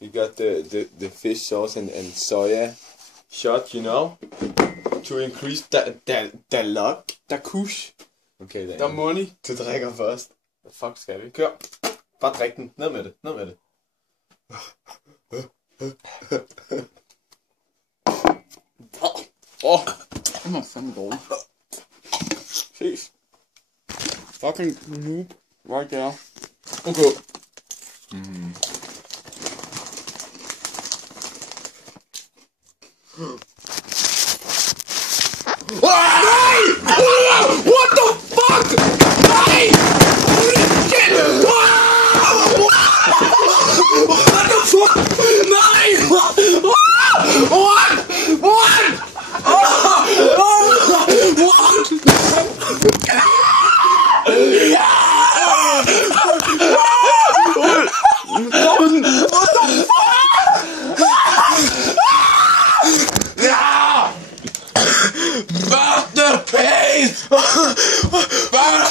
We got the fish sauce and soya shot, you know, to increase the luck, the kush, okay, the money. Du drikker først. Hvad fuck skal vi? Kør. Bare drik den. Ned med det. Ned med det. Den var fandme dårlig. Ses. Fucking noob. Right there. Okay. What the fuck? Nej! Holy shit! What the fuck? Nej! What? Fuck the pace! Fuck!